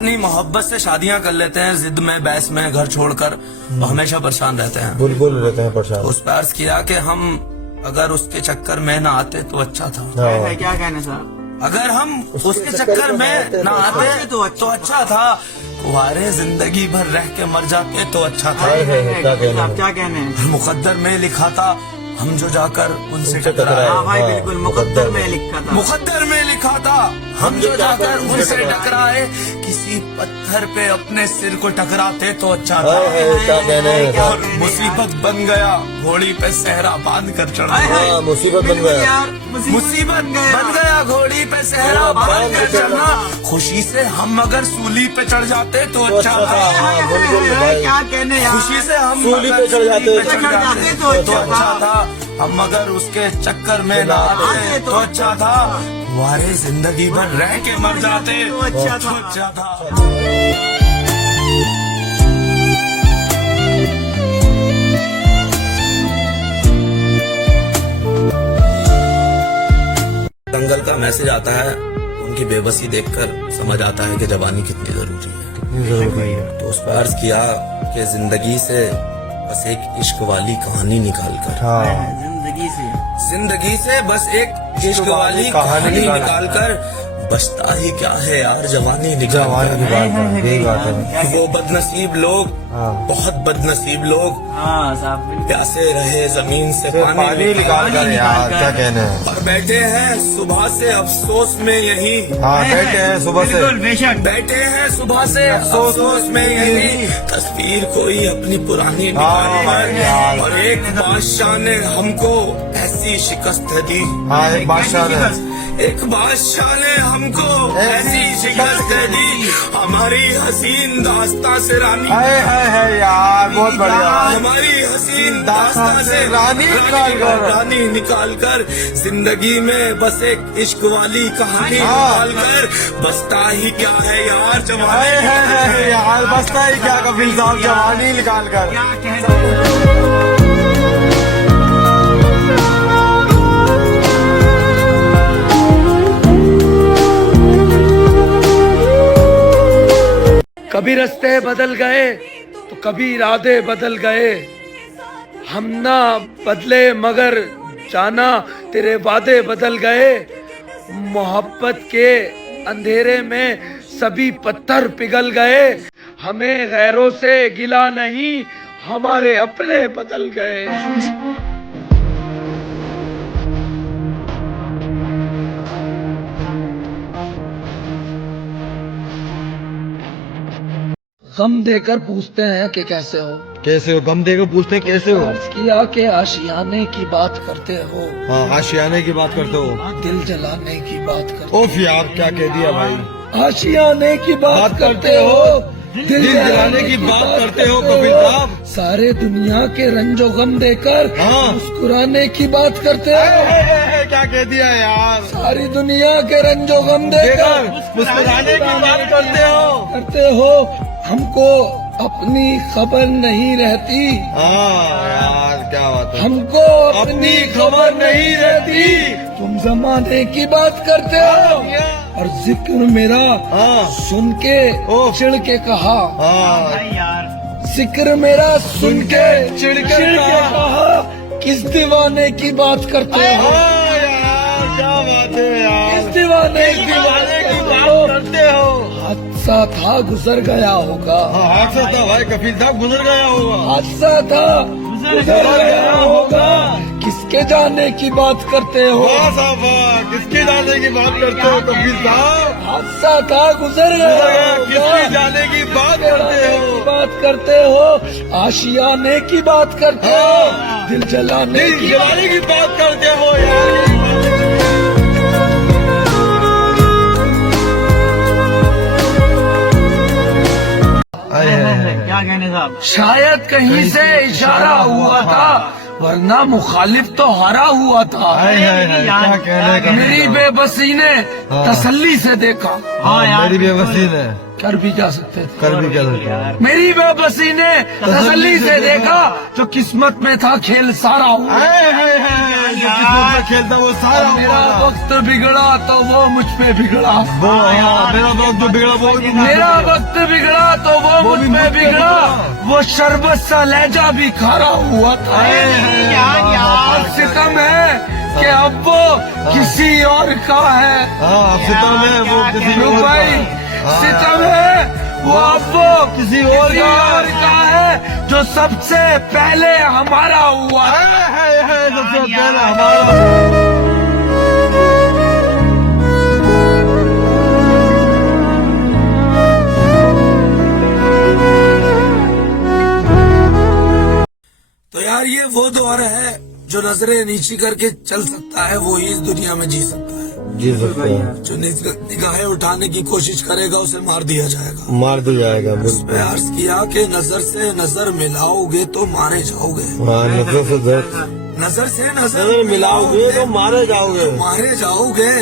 अपनी मोहब्बत से शादियां कर लेते हैं, जिद में बहस में घर छोड़कर हमेशा परेशान रहते हैं, बुलबुल रहते हैं परेशान। उस पर अर्ज किया कि हम अगर उसके चक्कर में ना आते तो अच्छा था। क्या कहने साहब, अगर हम उसके चक्कर में ना आते तो अच्छा था। कुंवारे जिंदगी भर रह के मर जाते तो अच्छा था। क्या कहने हैं? मुकद्दर में लिखा था हम जो जाकर उनसे टकराए। हाँ भाई बिल्कुल, मुकद्दर में लिखा था। मुकद्दर में लिखा था हम जो जाकर उनसे टकराए। किसी पत्थर पे अपने सिर को टकराते तो अच्छा था। और मुसीबत बन गया घोड़ी पे सहरा बांध कर चढ़ा। मुसीबत बन गया, मुसीबत बन गया घोड़ी पे सहरा बांध कर चढ़ना। खुशी से हम अगर सूली पे चढ़ जाते तो अच्छा था। क्या कहने यार, खुशी से हम सूली पे चढ़ जाते तो अच्छा था। हम अगर उसके चक्कर में ना आते तो अच्छा था। वारे जिंदगी भर रह के मर जाते तो अच्छा था। दंगल का मैसेज आता है, उनकी बेबसी देखकर समझ आता है कि जवानी कितनी जरूरी है। तो उस पर अर्ज किया कि जिंदगी से बस एक इश्क वाली कहानी निकाल कर, जिंदगी से बस एक इश्क वाली कहानी निकाल कर बचता ही क्या है यार जवानी निकाल कर। वो बदनसीब लोग, बहुत बदनसीब लोग प्यासे रहे जमीन से पानी निकाल कर यार, क्या कहने हैं। और बैठे हैं सुबह से अफसोस में यही। बैठे हैं सुबह से, बैठे हैं सुबह से अफसोस में यही। तस्वीर कोई अपनी पुरानी निकाल। और एक बादशाह ने हमको ऐसी शिकस्त दी। एक बादशाह ने, एक बादशाह ने हमको ऐसी शिकस्त दी। हमारी हसीन दास्तां से रानी है यार, बहुत बढ़िया। हमारी हसीन दास्तां से रानी निकाल कर जिंदगी में बस एक इश्क वाली कहानी निकाल कर बसता ही क्या है यार जवानी। यार बसता ही क्या कपिल साहब, जवानी निकाल कर। कभी रास्ते बदल गए तो कभी इरादे बदल गए। हम ना बदले मगर जाना तेरे वादे बदल गए। मोहब्बत के अंधेरे में सभी पत्थर पिघल गए। हमें गैरों से गिला नहीं, हमारे अपने बदल गए। गम देकर पूछते हैं कि कैसे हो, कैसे हो। गम देकर पूछते हैं कैसे हो। अर्ज किया कि आशियाने की बात करते हो। आशियाने की बात करते हो, दिल जलाने की बात करते ओफ यार क्या कह दिया भाई। हो। आशियाने की बात करते हो, दिल जलाने की बात करते हो कपिल साहब। सारे दुनिया के रंजो गम देकर मुस्कुराने की बात करते हो। क्या कह दिया यार। सारी दुनिया के रंजो गम देकर मुस्कुराने की बात करते हो। हमको अपनी खबर नहीं रहती। यार क्या बात है। हमको अपनी खबर नहीं रहती। तुम जमाने की बात करते हो और जिक्र मेरा सुन के चिढ़ के कहा। जिक्र मेरा सुन के चिढ़ के कहा। किस दीवाने की बात करते हो। क्या बात है यार। किस दीवाने की बात करते हो। हादसा था गुजर गया होगा। हादसा था भाई कपिल साहब, गुजर गया होगा। हादसा था गुजर गया होगा। किसके जाने की बात करते हो। किसके जाने की बात करते हो कपिल साहब। हादसा था गुजर गया, किसके जाने की बात करते हो। आशियाने की बात करते हो, दिल जलाने की बात करते हो यार। क्या कहने साहब, शायद कहीं से इशारा हुआ था, वरना मुखालिफ तो हारा हुआ था। मेरी बेबसी ने तसल्ली से देखा। मेरी बेबसी ने कर भी क्या सकते थे, कर भी क्या सकते। मेरी बेबसी ने तसल्ली से देखा, जो किस्मत में था खेल सारा हुआ। जो किस्मत में खेलता वो सारा मेरा हुआ। वक्त बिगड़ा तो वो मुझ पे बिगड़ा, वो हाँ, मेरा वक्त जो बिगड़ा वो मेरा वक्त बिगड़ा तो वो मुझ पे बिगड़ा, वो शरबत सा लहजा भी खारा हुआ था। अब सितम है कि अब वो किसी और का है। हाँ सितम है वो किसी ध्रुव और का भाई, है। सितम है वो अब वो किसी और का है जो सबसे पहले हमारा हुआ। है सबसे पहले हमारा। तो यार ये वो दौर है जो नजरें नीची करके चल सकता है, वो ही इस दुनिया में जी सकता है। जी सकते हैं, जो निगाहें उठाने की कोशिश करेगा उसे मार दिया जाएगा। मार दिया जाएगा। उसमें अर्ज किया कि नजर से नजर मिलाओगे तो मारे जाओगे, हाँ नजर से नजर से नजर मिलाओगे तो मारे जाओगे। मारे जाओगे,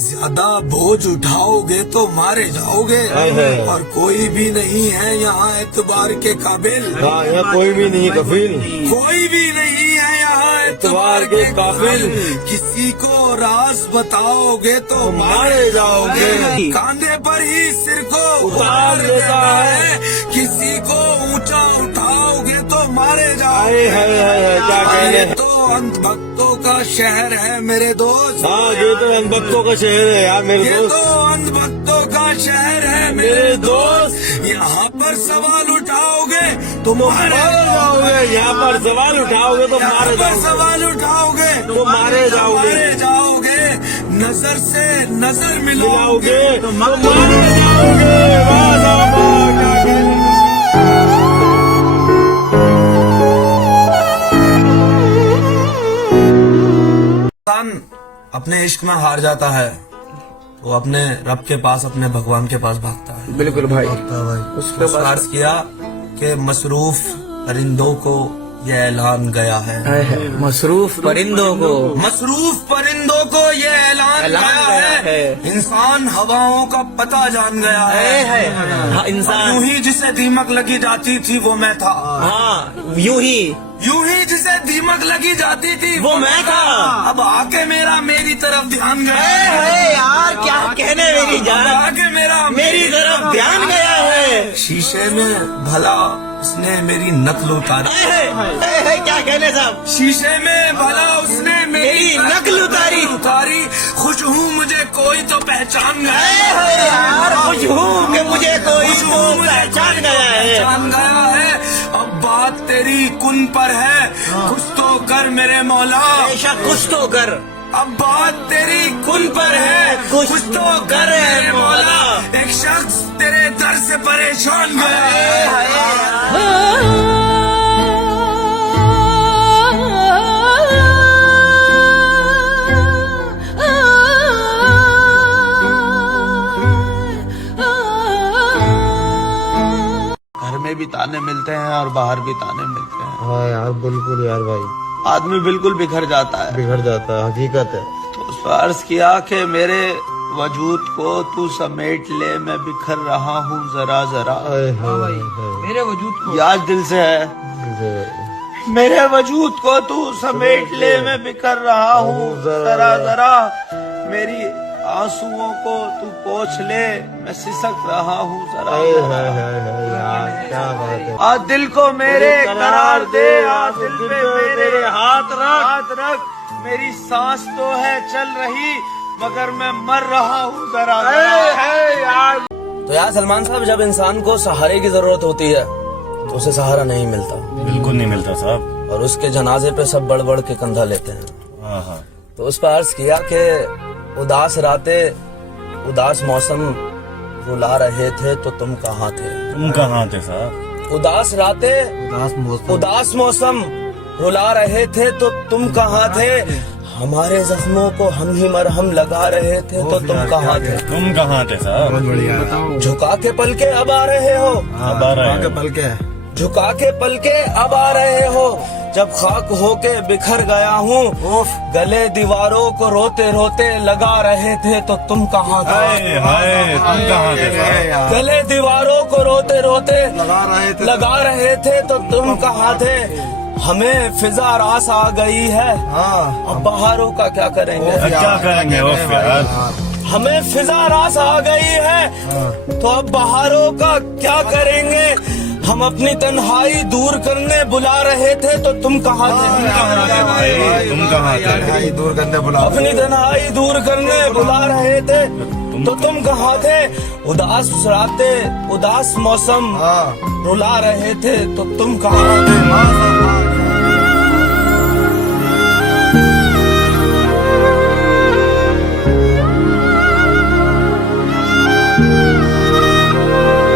ज्यादा बोझ उठाओगे तो मारे जाओगे। हाय हाय। और कोई भी नहीं है यहाँ एतबार के काबिल, हाँ यहाँ कोई भी नहीं कफील, कोई भी नहीं है यहाँ एतबार के काबिल। किसी को राज बताओगे तो मारे जाओगे, कांधे पर ही सिर को उतार देता है। किसी को ऊंचा उठाओगे तो मारे जाओगे। हाय हाय हाय हाय, क्या कहने। ये तो अंधभक्तों का शहर है मेरे दोस्त, हाँ ये तो अंधभक्तों का शहर है यार मेरे ये दोस्त। तो अंधभक्तों का शहर है मेरे दोस्त। यहाँ पर सवाल उठाओगे तो मारे जाओगे, यहाँ पर सवाल उठाओगे तो मारे जाओगे, सवाल उठाओगे तो मारे जाओगे। मारे जाओगे। नजर से नजर मिलाओगे मिलाओगे तो मारे जाओगे। वाह वाह वाह, क्या कहने। इंसान अपने इश्क में हार जाता है, वो अपने रब के पास, अपने भगवान के पास भागता है। बिल्कुल भाई, उसके बाद अर्ज किया कि मसरूफ परिंदों को ये ऐलान गया है, मसरूफ परिंदों को मसरूफ परिंदों को ये ऐलान गया है। इंसान हवाओं का पता जान गया है। हाँ, इंसान यूं ही जिसे दीमक लगी जाती थी वो मैं था, हाँ यूं ही जिसे दीमक लगी जाती थी वो मैं था। अब आके मेरी तरफ ध्यान गया अरे यार क्या कहने मेरी अब जान, आके मेरी तरफ ध्यान गया है। शीशे में भला उसने मेरी नकल उतारी, क्या कहने साहब, शीशे में भला उसने मेरी नकल उतारी। खुश हूँ मुझे कोई तो पहचान गया यार खुश हूँ कि मुझे कोई तो पहचान गया है। अब बात तेरी कुन पर है, कुछ तो कर मेरे मौला, बेशक कुछ तो कर। अब बात तेरी कुन पर है, कुछ तो कर मेरे मौला। एक शख्स तेरे दर से परेशान घर में भी ताने मिलते हैं और बाहर भी ताने मिलते हैं। हाँ यार बिल्कुल यार भाई, आदमी बिल्कुल बिखर जाता है। बिगड़ जाता है, हकीकत है। तो उस पर अर्ज किया कि मेरे वजूद को तू समेट ले, मैं बिखर रहा हूँ जरा जरा। हाय हाय हाय। मेरे वजूद याद दिल से है, मेरे वजूद को तू समेट ले, मैं बिखर रहा हूँ जरा जरा। मेरी आंसुओं को तू पोंछ ले, मैं सिसक रहा हूँ जरा हाय जरा। हाय हाय हाय यार, क्या बात है। आ दिल को मेरे करार दे, आ दिल पे मेरे हाथ रख। मेरी सांस तो है चल रही मगर मैं मर रहा हूँ जरा यार। तो यार सलमान साहब, जब इंसान को सहारे की जरूरत होती है तो उसे सहारा नहीं मिलता, बिल्कुल नहीं मिलता साहब। और उसके जनाजे पे सब बढ़ बढ़ के कंधा लेते हैं। हाँ हाँ, तो उस पर अर्ज किया कि उदास रातें, उदास मौसम रुला रहे थे तो तुम कहाँ थे। तुम कहाँ थे साहब। उदास रातें, उदास मौसम रुला रहे थे तो तुम कहाँ थे। हमारे जख्मों को हम ही मरहम लगा रहे थे तो तुम कहाँ थे। तुम कहाँ थे साहब। झुका के पल के अब आ रहे हो, अब आ रहे हैं। झुका के पल के अब आ रहे हो। जब खाक होके बिखर गया हूँ, गले दीवारों को रोते रोते लगा रहे थे तो तुम कहाँ थे? हाय हाय तुम कहाँ थे साहब? गले दीवारों को रोते रोते लगा रहे थे तो तुम कहाँ थे? हमें फिजा रास आ गई है, अब बहारों का क्या करेंगे? क्या करेंगे उफ यार? हमें फिजा रास आ गई है तो अब बहारों का क्या करेंगे? हम अपनी तन्हाई दूर करने बुला रहे थे तो तुम कहाँ थे? कहाँ थे भाई? तुम कहाँ थे? दूर करने बुला अपनी तन्हाई दूर करने बुला रहे थे तो तुम कहाँ थे? उदास रातें, उदास मौसम रुला रहे थे तो तुम कहाँ थे?